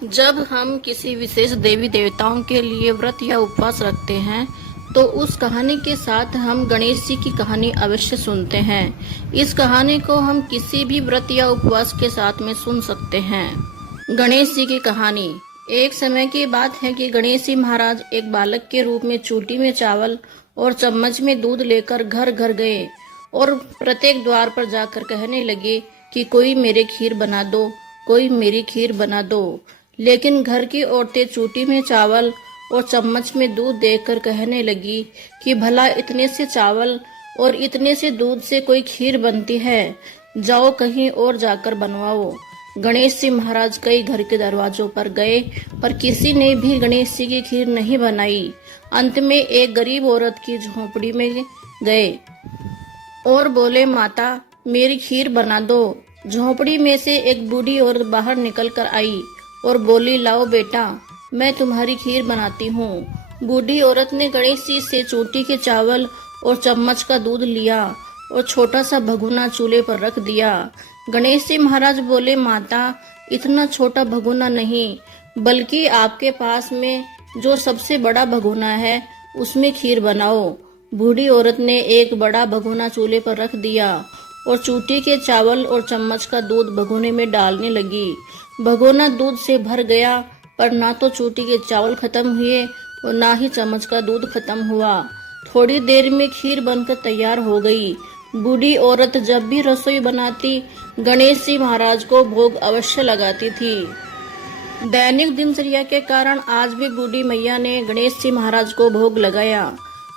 जब हम किसी विशेष देवी देवताओं के लिए व्रत या उपवास रखते हैं तो उस कहानी के साथ हम गणेश जी की कहानी अवश्य सुनते हैं। इस कहानी को हम किसी भी व्रत या उपवास के साथ में सुन सकते हैं। गणेश जी की कहानी। एक समय की बात है कि गणेश जी महाराज एक बालक के रूप में चूटी में चावल और चम्मच में दूध लेकर घर घर गए और प्रत्येक द्वार पर जाकर कहने लगे कि कोई मेरे खीर बना दो, कोई मेरी खीर बना दो। लेकिन घर की औरतें चूटी में चावल और चम्मच में दूध देकर कहने लगी कि भला इतने से चावल और इतने से दूध से कोई खीर बनती है, जाओ कहीं और जाकर बनवाओ। गणेश जी महाराज कई घर के दरवाजों पर गए पर किसी ने भी गणेश जी की खीर नहीं बनाई। अंत में एक गरीब औरत की झोपड़ी में गए और बोले, माता मेरी खीर बना दो। झोपड़ी में से एक बूढ़ी औरत बाहर निकल कर आई और बोली, लाओ बेटा, मैं तुम्हारी खीर बनाती हूँ। बूढ़ी औरत ने गणेश जी से चोटी के चावल और चम्मच का दूध लिया और छोटा सा भगोना चूल्हे पर रख दिया। गणेश जी महाराज बोले, माता इतना छोटा भगोना नहीं, बल्कि आपके पास में जो सबसे बड़ा भगोना है उसमें खीर बनाओ। बूढ़ी औरत ने एक बड़ा भगोना चूल्हे पर रख दिया और चूटी के चावल और चम्मच का दूध भगोने में डालने लगी। भगोना दूध से भर गया पर ना तो चूटी के चावल खत्म हुए और ना ही चम्मच का दूध खत्म हुआ। थोड़ी देर में खीर बनकर तैयार हो गई। बूढ़ी औरत जब भी रसोई बनाती गणेश जी महाराज को भोग अवश्य लगाती थी। दैनिक दिनचर्या के कारण आज भी बूढ़ी मैया ने गणेश जी महाराज को भोग लगाया।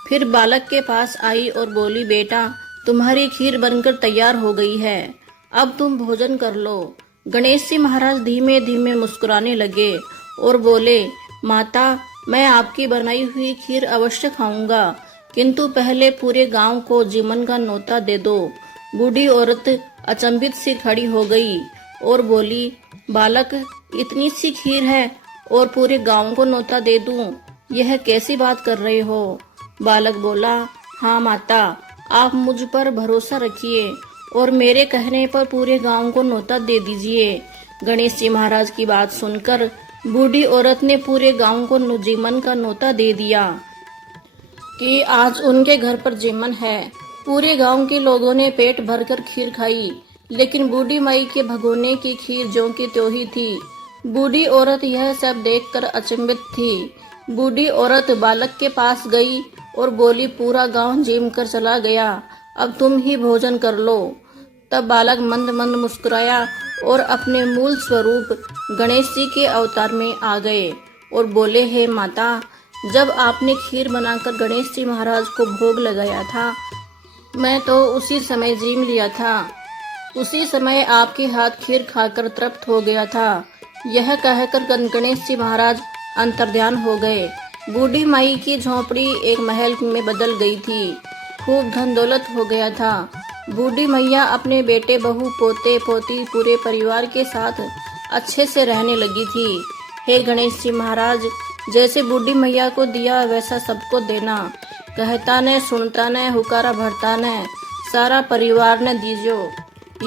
फिर बालक के पास आई और बोली, बेटा तुम्हारी खीर बनकर तैयार हो गई है, अब तुम भोजन कर लो। गणेश जी महाराज धीमे धीमे मुस्कुराने लगे और बोले, माता मैं आपकी बनाई हुई खीर अवश्य खाऊंगा, किंतु पहले पूरे गांव को जीवन का न्योता दे दो। बूढ़ी औरत अचंभित सी खड़ी हो गई और बोली, बालक इतनी सी खीर है और पूरे गांव को न्योता दे दूं, यह कैसी बात कर रहे हो? बालक बोला, हाँ माता, आप मुझ पर भरोसा रखिए और मेरे कहने पर पूरे गांव को न्योता दे दीजिए। गणेश जी महाराज की बात सुनकर बूढ़ी औरत ने पूरे गांव को जीवन का न्योता दे दिया कि आज उनके घर पर जीवन है। पूरे गांव के लोगों ने पेट भरकर खीर खाई, लेकिन बूढ़ी माई के भगोने की खीर ज्यों की त्यों ही थी। बूढ़ी औरत यह सब देखकर अचंभित थी। बूढ़ी औरत बालक के पास गई और बोली, पूरा गांव जीम कर चला गया, अब तुम ही भोजन कर लो। तब बालक मंद मंद मुस्कुराया और अपने मूल स्वरूप गणेश जी के अवतार में आ गए और बोले, हे माता, जब आपने खीर बनाकर गणेश जी महाराज को भोग लगाया था, मैं तो उसी समय जीम लिया था। उसी समय आपके हाथ खीर खाकर तृप्त हो गया था। यह कहकर गणेश जी महाराज अंतर्ध्यान हो गए। बूढ़ी माई की झोपड़ी एक महल में बदल गई थी। खूब धन दौलत हो गया था। बूढ़ी मैया अपने बेटे, बहू, पोते पोती पूरे परिवार के साथ अच्छे से रहने लगी थी। हे गणेश जी महाराज, जैसे बूढ़ी मैया को दिया वैसा सबको देना। कहता न सुनता न, हुकारा भरता न, सारा परिवार न दीजो।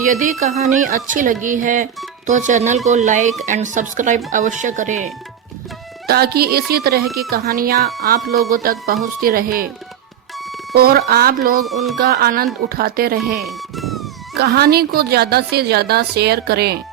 यदि कहानी अच्छी लगी है तो चैनल को लाइक एंड सब्सक्राइब अवश्य करें, ताकि इसी तरह की कहानियाँ आप लोगों तक पहुँचती रहे और आप लोग उनका आनंद उठाते रहें। कहानी को ज़्यादा से ज़्यादा शेयर करें।